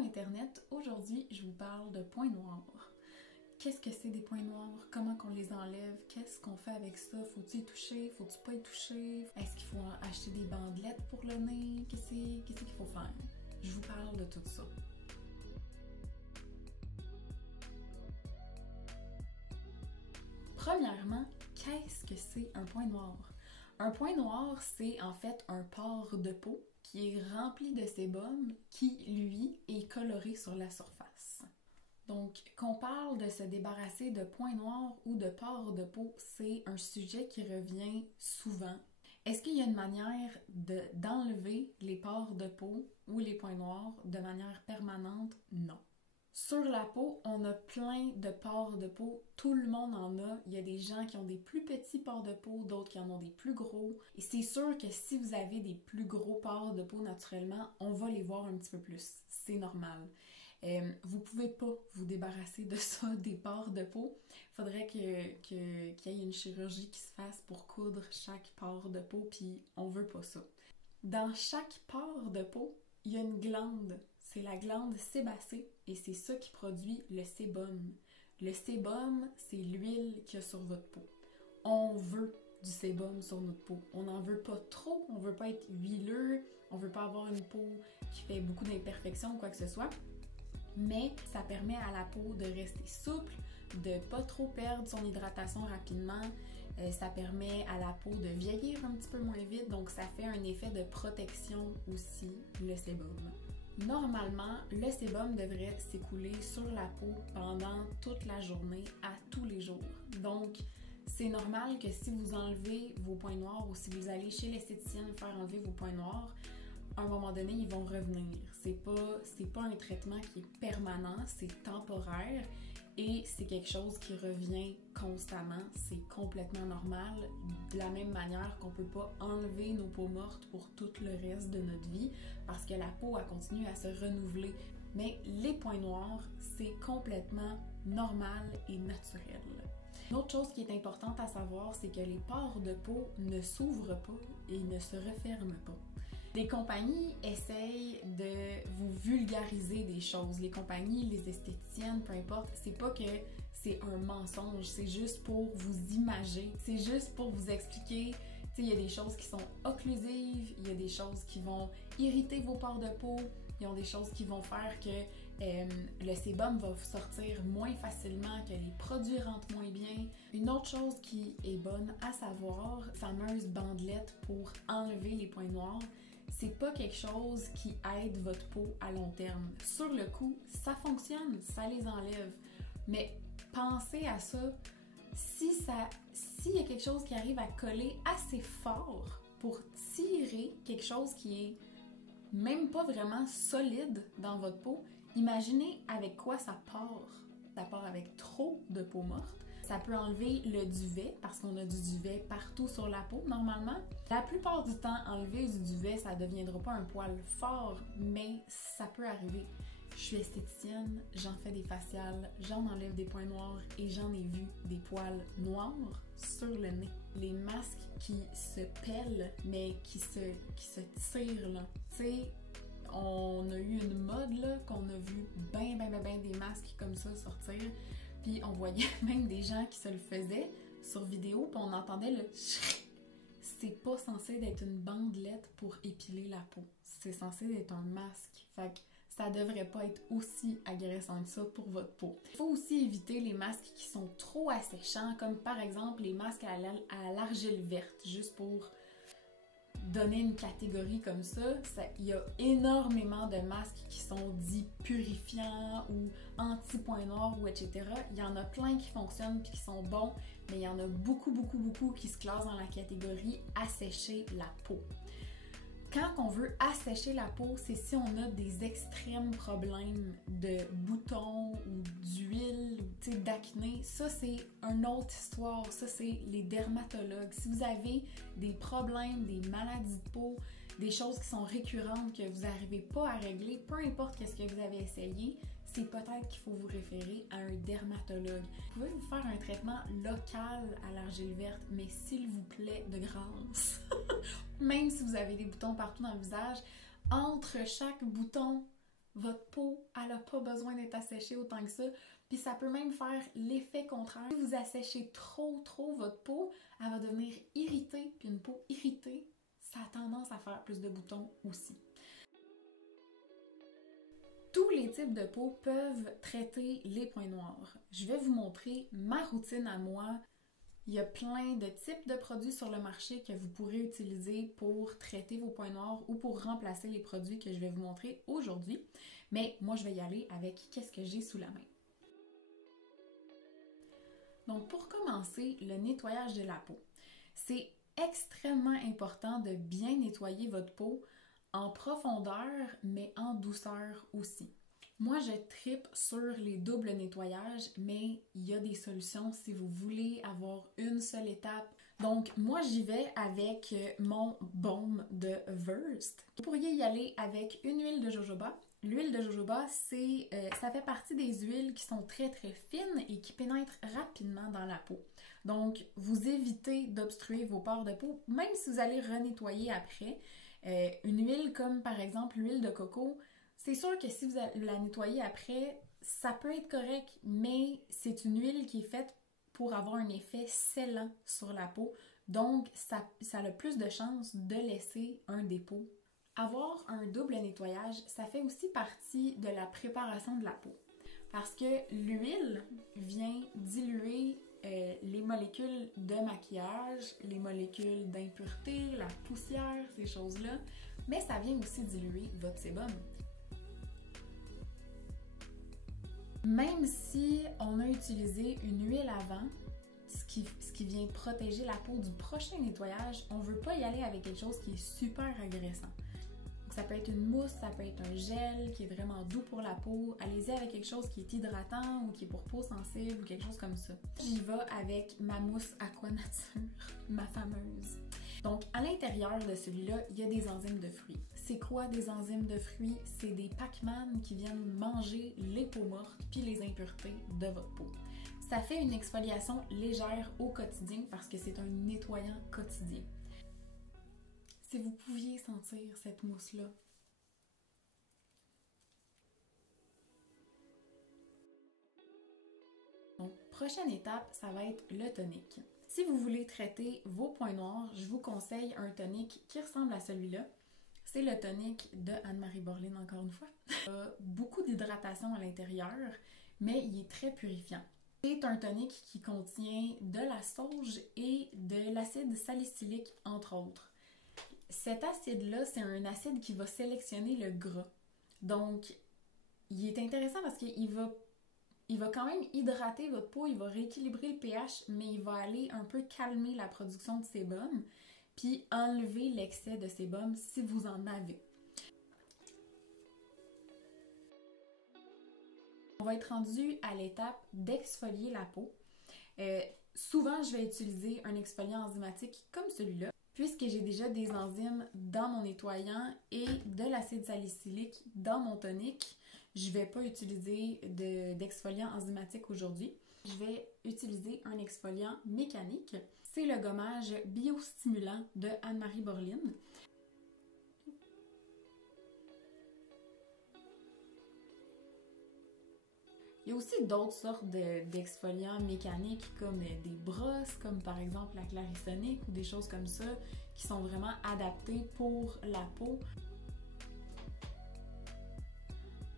Internet, aujourd'hui je vous parle de points noirs. Qu'est-ce que c'est des points noirs? Comment qu'on les enlève? Qu'est-ce qu'on fait avec ça? Faut-tu y toucher? Faut-tu pas y toucher? Est-ce qu'il faut acheter des bandelettes pour le nez? Qu'est-ce qu'il faut faire? Je vous parle de tout ça. Premièrement, qu'est-ce que c'est un point noir? Un point noir, c'est en fait un pore de peau qui est rempli de sébum qui, lui, est coloré sur la surface. Donc, qu'on parle de se débarrasser de points noirs ou de pores de peau, c'est un sujet qui revient souvent. Est-ce qu'il y a une manière d'enlever les pores de peau ou les points noirs de manière permanente? Non. Sur la peau, on a plein de pores de peau. Tout le monde en a. Il y a des gens qui ont des plus petits pores de peau, d'autres qui en ont des plus gros. Et c'est sûr que si vous avez des plus gros pores de peau naturellement, on va les voir un petit peu plus. C'est normal. Vous pouvez pas vous débarrasser de ça, des pores de peau. Il faudrait qu'il y ait une chirurgie qui se fasse pour coudre chaque pore de peau, puis on veut pas ça. Dans chaque pore de peau, il y a une glande. C'est la glande sébacée et c'est ça qui produit le sébum. Le sébum, c'est l'huile qu'il y a sur votre peau. On veut du sébum sur notre peau. On n'en veut pas trop, on veut pas être huileux, on veut pas avoir une peau qui fait beaucoup d'imperfections ou quoi que ce soit. Mais ça permet à la peau de rester souple, de pas trop perdre son hydratation rapidement. Ça permet à la peau de vieillir un petit peu moins vite, donc ça fait un effet de protection aussi, le sébum. Normalement, le sébum devrait s'écouler sur la peau pendant toute la journée, à tous les jours. Donc, c'est normal que si vous enlevez vos points noirs ou si vous allez chez l'esthéticienne faire enlever vos points noirs, à un moment donné, ils vont revenir. C'est pas un traitement qui est permanent, c'est temporaire et c'est quelque chose qui revient constamment. C'est complètement normal. De la même manière qu'on peut pas enlever nos peaux mortes pour tout le reste de notre vie parce que la peau, elle continue à se renouveler. Mais les points noirs, c'est complètement normal et naturel. Une autre chose qui est importante à savoir, c'est que les pores de peau ne s'ouvrent pas et ne se referment pas. Les compagnies essayent de vous vulgariser des choses. Les compagnies, les esthéticiennes, peu importe, c'est pas que c'est un mensonge, c'est juste pour vous imager, c'est juste pour vous expliquer. Tu sais, il y a des choses qui sont occlusives, il y a des choses qui vont irriter vos pores de peau, il y a des choses qui vont faire que le sébum va sortir moins facilement, que les produits rentrent moins bien. Une autre chose qui est bonne à savoir, fameuse bandelette pour enlever les points noirs, c'est pas quelque chose qui aide votre peau à long terme. Sur le coup, ça fonctionne, ça les enlève. Mais pensez à ça, s'il y a quelque chose qui arrive à coller assez fort pour tirer quelque chose qui est même pas vraiment solide dans votre peau, imaginez avec quoi ça part. Ça part avec trop de peau morte. Ça peut enlever le duvet, parce qu'on a du duvet partout sur la peau, normalement. La plupart du temps, enlever du duvet, ça ne deviendra pas un poil fort, mais ça peut arriver. Je suis esthéticienne, j'en fais des faciales, j'en enlève des points noirs et j'en ai vu des poils noirs sur le nez. Les masques qui se pèlent, mais qui se tirent, là. Tu sais, on a eu une mode, là, qu'on a vu ben des masques comme ça sortir. Puis on voyait même des gens qui se le faisaient sur vidéo, puis on entendait le chrik. C'est pas censé d'être une bandelette pour épiler la peau. C'est censé être un masque. Fait que ça devrait pas être aussi agressant que ça pour votre peau. Il faut aussi éviter les masques qui sont trop asséchants, comme par exemple les masques à l'argile verte, juste pour donner une catégorie comme ça. Il y a énormément de masques qui sont dits purifiants ou anti-points noirs ou etc. Il y en a plein qui fonctionnent et qui sont bons, mais il y en a beaucoup qui se classent dans la catégorie assécher la peau. Quand on veut assécher la peau, c'est si on a des extrêmes problèmes de boutons ou d'huile ou d'acné. Ça, c'est une autre histoire. Ça, c'est les dermatologues. Si vous avez des problèmes, des maladies de peau, des choses qui sont récurrentes que vous n'arrivez pas à régler, peu importe qu'est-ce que vous avez essayé, c'est peut-être qu'il faut vous référer à un dermatologue. Vous pouvez vous faire un traitement local à l'argile verte, mais s'il vous plaît, de grâce. Même si vous avez des boutons partout dans le visage, entre chaque bouton, Votre peau, elle n'a pas besoin d'être asséchée autant que ça. Puis ça peut même faire l'effet contraire. Si vous asséchez trop votre peau, elle va devenir irritée. Puis une peau irritée, ça a tendance à faire plus de boutons aussi. Tous les types de peau peuvent traiter les points noirs. Je vais vous montrer ma routine à moi. Il y a plein de types de produits sur le marché que vous pourrez utiliser pour traiter vos points noirs ou pour remplacer les produits que je vais vous montrer aujourd'hui. Mais moi, je vais y aller avec qu'est-ce que j'ai sous la main. Donc, pour commencer, le nettoyage de la peau. C'est extrêmement important de bien nettoyer votre peau en profondeur, mais en douceur aussi. Moi, je tripe sur les doubles nettoyages, mais il y a des solutions si vous voulez avoir une seule étape. Donc, moi, j'y vais avec mon baume de Versed. Vous pourriez y aller avec une huile de jojoba. L'huile de jojoba, ça fait partie des huiles qui sont très fines et qui pénètrent rapidement dans la peau. Donc, vous évitez d'obstruer vos pores de peau, même si vous allez renettoyer après. Une huile comme par exemple l'huile de coco, c'est sûr que si vous la nettoyez après, ça peut être correct, mais c'est une huile qui est faite pour avoir un effet scellant sur la peau. Donc, ça a plus de chances de laisser un dépôt. Avoir un double nettoyage, ça fait aussi partie de la préparation de la peau. Parce que l'huile vient diluer les molécules de maquillage, les molécules d'impureté, la poussière, ces choses-là, mais ça vient aussi diluer votre sébum. Même si on a utilisé une huile avant, ce qui vient protéger la peau du prochain nettoyage, on ne veut pas y aller avec quelque chose qui est super agressant. Donc, ça peut être une mousse, ça peut être un gel qui est vraiment doux pour la peau. Allez-y avec quelque chose qui est hydratant ou qui est pour peau sensible ou quelque chose comme ça. J'y vais avec ma mousse Aqua Nature, ma fameuse. Donc, à l'intérieur de celui-là, il y a des enzymes de fruits. C'est quoi des enzymes de fruits? C'est des Pac-Man qui viennent manger les peaux mortes puis les impuretés de votre peau. Ça fait une exfoliation légère au quotidien parce que c'est un nettoyant quotidien. Si vous pouviez sentir cette mousse-là. Donc, prochaine étape, ça va être le tonique. Si vous voulez traiter vos points noirs, je vous conseille un tonique qui ressemble à celui-là. C'est le tonique de Anne-Marie Borlin, encore une fois. Il a beaucoup d'hydratation à l'intérieur, mais il est très purifiant. C'est un tonique qui contient de la sauge et de l'acide salicylique, entre autres. Cet acide-là, c'est un acide qui va sélectionner le gras. Donc, il est intéressant parce qu'il va quand même hydrater votre peau, il va rééquilibrer le pH, mais il va aller un peu calmer la production de sébum, puis enlever l'excès de sébum si vous en avez. On va être rendu à l'étape d'exfolier la peau. Souvent, je vais utiliser un exfoliant enzymatique comme celui-là, puisque j'ai déjà des enzymes dans mon nettoyant et de l'acide salicylique dans mon tonique. Je ne vais pas utiliser d'exfoliant enzymatique aujourd'hui. Je vais utiliser un exfoliant mécanique. C'est le gommage biostimulant de Anne-Marie Borlin. Il y a aussi d'autres sortes d'exfoliants mécaniques comme des brosses, comme par exemple la Clarisonic ou des choses comme ça qui sont vraiment adaptées pour la peau.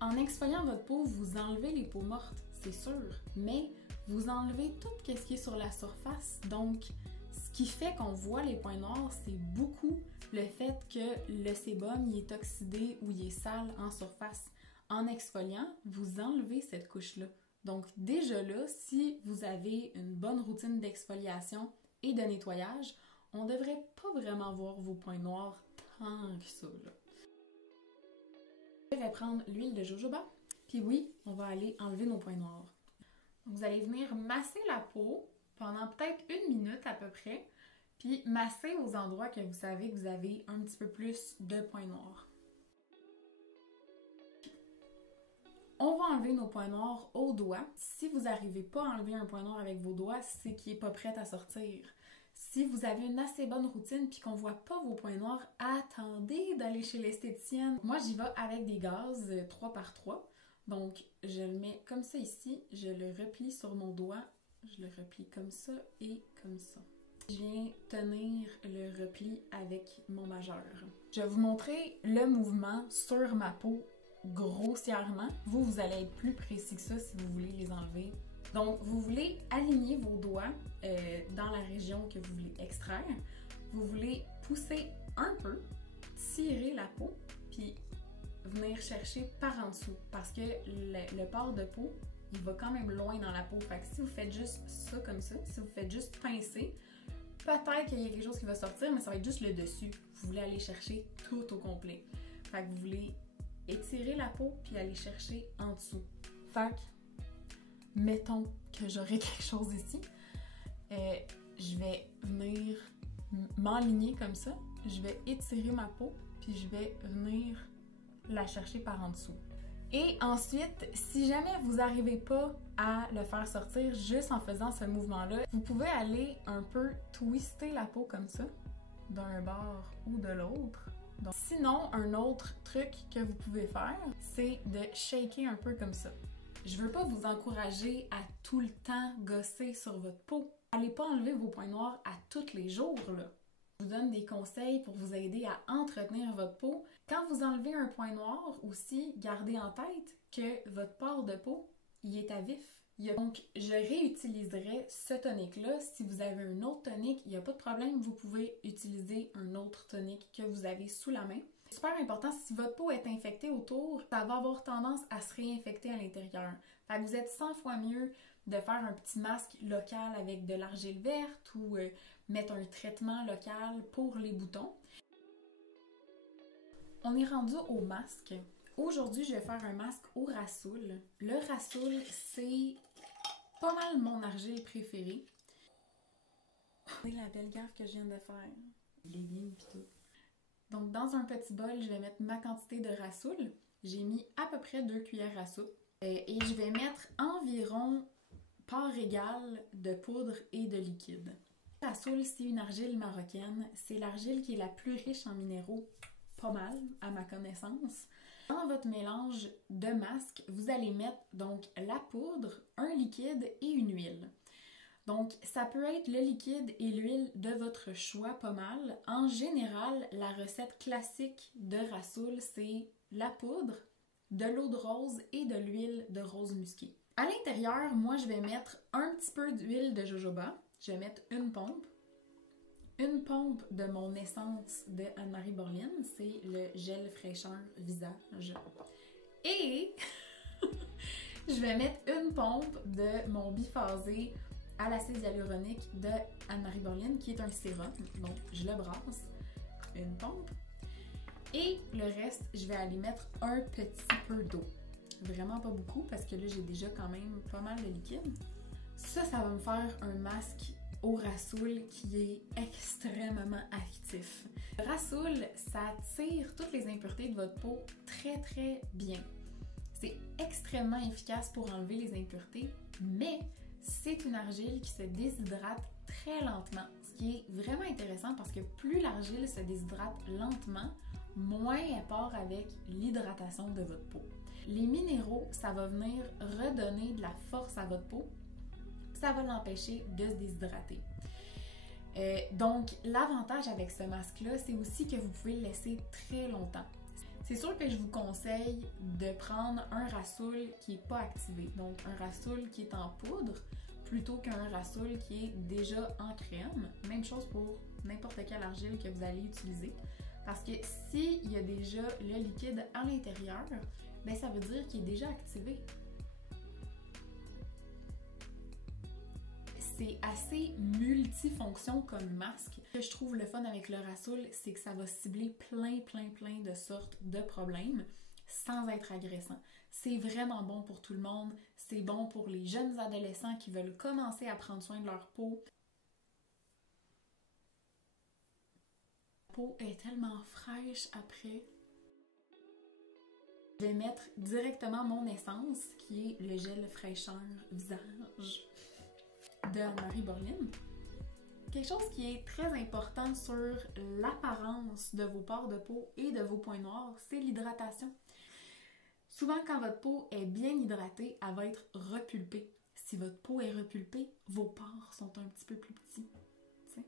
En exfoliant votre peau, vous enlevez les peaux mortes, c'est sûr, mais vous enlevez tout ce qui est sur la surface. Donc, ce qui fait qu'on voit les points noirs, c'est beaucoup le fait que le sébum il est oxydé ou il est sale en surface. En exfoliant, vous enlevez cette couche-là. Donc déjà là, si vous avez une bonne routine d'exfoliation et de nettoyage, on ne devrait pas vraiment voir vos points noirs tant que ça, là. Je vais prendre l'huile de jojoba, puis oui, on va aller enlever nos points noirs. Vous allez venir masser la peau pendant peut-être 1 minute à peu près, puis masser aux endroits que vous savez que vous avez un petit peu plus de points noirs. On va enlever nos points noirs aux doigts. Si vous n'arrivez pas à enlever un point noir avec vos doigts, c'est qu'il n'est pas prêt à sortir. Si Si vous avez une assez bonne routine puis qu'on voit pas vos points noirs, attendez d'aller chez l'esthéticienne. Moi, j'y vais avec des gazes 3x3. Donc, je le mets comme ça ici, je le replie sur mon doigt, je le replie comme ça et comme ça. Je viens tenir le repli avec mon majeur. Je vais vous montrer le mouvement sur ma peau grossièrement. Vous allez être plus précis que ça si vous voulez les enlever. Donc, vous voulez aligner vos doigts dans la région que vous voulez extraire. Vous voulez pousser un peu, tirer la peau, puis venir chercher par en dessous. Parce que le port de peau, il va quand même loin dans la peau. Fait que si vous faites juste ça comme ça, si vous faites juste pincer, peut-être qu'il y a quelque chose qui va sortir, mais ça va être juste le dessus. Vous voulez aller chercher tout au complet. Fait que vous voulez étirer la peau puis aller chercher en dessous. Fait que, mettons que j'aurais quelque chose ici. Je vais venir m'enligner comme ça. Je vais étirer ma peau puis je vais venir la chercher par en dessous. Et ensuite, si jamais vous n'arrivez pas à le faire sortir juste en faisant ce mouvement-là, vous pouvez aller un peu twister la peau comme ça, d'un bord ou de l'autre. Donc, sinon, un autre truc que vous pouvez faire, c'est de shaker un peu comme ça. Je veux pas vous encourager à tout le temps gosser sur votre peau. Allez pas enlever vos points noirs à tous les jours, là. Je vous donne des conseils pour vous aider à entretenir votre peau. Quand vous enlevez un point noir aussi, gardez en tête que votre port de peau, il est à vif. Donc, je réutiliserai ce tonique-là. Si vous avez un autre tonique, il n'y a pas de problème, vous pouvez utiliser un autre tonique que vous avez sous la main. Super important, si votre peau est infectée autour, ça va avoir tendance à se réinfecter à l'intérieur. Fait que vous êtes 100 fois mieux de faire un petit masque local avec de l'argile verte ou mettre un traitement local pour les boutons. On est rendu au masque. Aujourd'hui, je vais faire un masque au rassoul. Le rassoul, c'est pas mal mon argile préférée. C'est la belle gaffe que je viens de faire. Les lignes pis tout. Donc, dans un petit bol, je vais mettre ma quantité de rassoul. J'ai mis à peu près 2 cuillères à soupe. Et je vais mettre environ part égale de poudre et de liquide. Le rassoul, c'est une argile marocaine. C'est l'argile qui est la plus riche en minéraux, pas mal, à ma connaissance. Dans votre mélange de masque, vous allez mettre donc la poudre, un liquide et une huile. Donc, ça peut être le liquide et l'huile de votre choix, pas mal. En général, la recette classique de rassoul, c'est la poudre, de l'eau de rose et de l'huile de rose musquée. À l'intérieur, moi, je vais mettre un petit peu d'huile de jojoba. Je vais mettre une pompe de mon essence de Anne-Marie Borlin, c'est le gel fraîcheur visage. Et je vais mettre une pompe de mon biphasé à l'acide hyaluronique de Anne-Marie Borlin, qui est un sérum. Donc, je le brasse, une pompe. Et le reste, je vais aller mettre un petit peu d'eau. Vraiment pas beaucoup, parce que là, j'ai déjà quand même pas mal de liquide. Ça va me faire un masque au rassoul qui est extrêmement actif. Le rassoul, ça tire toutes les impuretés de votre peau très très bien. C'est extrêmement efficace pour enlever les impuretés, mais c'est une argile qui se déshydrate très lentement, ce qui est vraiment intéressant parce que plus l'argile se déshydrate lentement, moins elle part avec l'hydratation de votre peau. Les minéraux, ça va venir redonner de la force à votre peau, ça va l'empêcher de se déshydrater. Donc, l'avantage avec ce masque-là, c'est aussi que vous pouvez le laisser très longtemps. C'est sûr que je vous conseille de prendre un rassoul qui n'est pas activé, donc un rassoul qui est en poudre, plutôt qu'un rassoul qui est déjà en crème. Même chose pour n'importe quelle argile que vous allez utiliser. Parce que s'il y a déjà le liquide à l'intérieur, ben ça veut dire qu'il est déjà activé. C'est assez multifonction comme masque. Ce que je trouve le fun avec le rassoul, c'est que ça va cibler plein de sortes de problèmes sans être agressant. C'est vraiment bon pour tout le monde. C'est bon pour les jeunes adolescents qui veulent commencer à prendre soin de leur peau. La peau est tellement fraîche après. Je vais mettre directement mon essence, qui est le gel fraîcheur visage de Anne-Marie Borlin. Quelque chose qui est très important sur l'apparence de vos pores de peau et de vos points noirs, c'est l'hydratation. Souvent, quand votre peau est bien hydratée, elle va être repulpée. Si votre peau est repulpée, vos pores sont un petit peu plus petits. T'sais.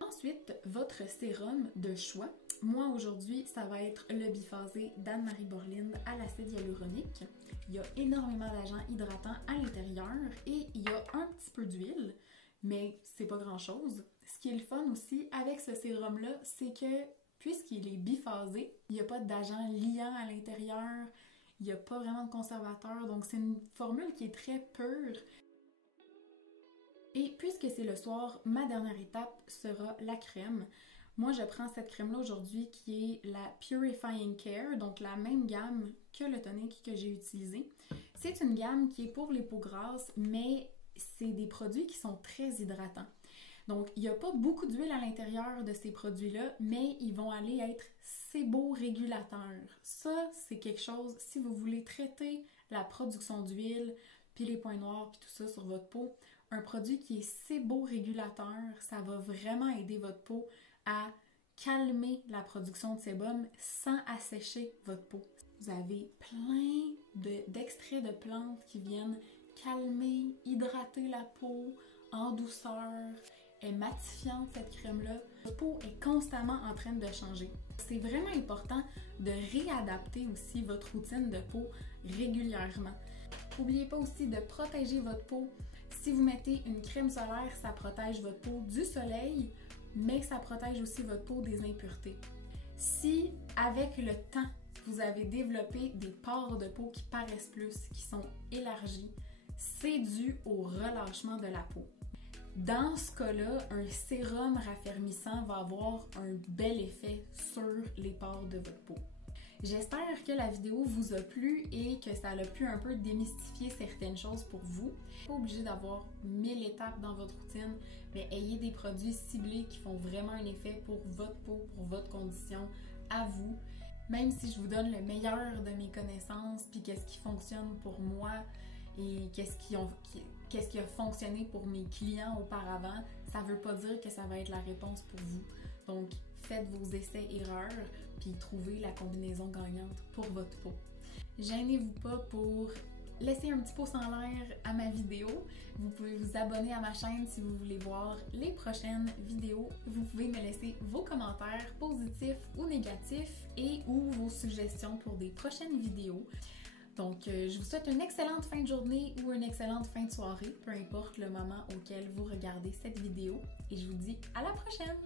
Ensuite, votre sérum de choix. Moi, aujourd'hui, ça va être le biphasé d'Anne-Marie Borland à l'acide hyaluronique. Il y a énormément d'agents hydratants à l'intérieur et il y a un petit peu d'huile, mais c'est pas grand-chose. Ce qui est le fun aussi avec ce sérum-là, c'est que puisqu'il est biphasé, il n'y a pas d'agent liant à l'intérieur, il n'y a pas vraiment de conservateur, donc c'est une formule qui est très pure. Et puisque c'est le soir, ma dernière étape sera la crème. Moi, je prends cette crème-là aujourd'hui qui est la Purifying Care, donc la même gamme que le tonic que j'ai utilisé. C'est une gamme qui est pour les peaux grasses, mais c'est des produits qui sont très hydratants. Donc, il n'y a pas beaucoup d'huile à l'intérieur de ces produits-là, mais ils vont aller être séborégulateurs. Ça, c'est quelque chose, si vous voulez traiter la production d'huile, puis les points noirs, puis tout ça sur votre peau, un produit qui est séborégulateur, ça va vraiment aider votre peau à calmer la production de sébum sans assécher votre peau. Vous avez plein d'extraits de plantes qui viennent calmer, hydrater la peau en douceur, est matifiante cette crème-là. Votre peau est constamment en train de changer. C'est vraiment important de réadapter aussi votre routine de peau régulièrement. N'oubliez pas aussi de protéger votre peau. Si vous mettez une crème solaire, ça protège votre peau du soleil, mais ça protège aussi votre peau des impuretés. Si, avec le temps, vous avez développé des pores de peau qui paraissent plus, qui sont élargis, c'est dû au relâchement de la peau. Dans ce cas-là, un sérum raffermissant va avoir un bel effet sur les pores de votre peau. J'espère que la vidéo vous a plu et que ça a pu un peu démystifier certaines choses pour vous. Pas obligé d'avoir 1000 étapes dans votre routine, mais ayez des produits ciblés qui font vraiment un effet pour votre peau, pour votre condition, à vous. Même si je vous donne le meilleur de mes connaissances, puis qu'est-ce qui fonctionne pour moi et qu'est-ce qui a fonctionné pour mes clients auparavant, ça veut pas dire que ça va être la réponse pour vous. Donc, faites vos essais-erreurs, puis trouvez la combinaison gagnante pour votre peau. Gênez-vous pas pour laisser un petit pouce en l'air à ma vidéo. Vous pouvez vous abonner à ma chaîne si vous voulez voir les prochaines vidéos. Vous pouvez me laisser vos commentaires positifs ou négatifs et ou vos suggestions pour des prochaines vidéos. Donc, je vous souhaite une excellente fin de journée ou une excellente fin de soirée, peu importe le moment auquel vous regardez cette vidéo. Et je vous dis à la prochaine!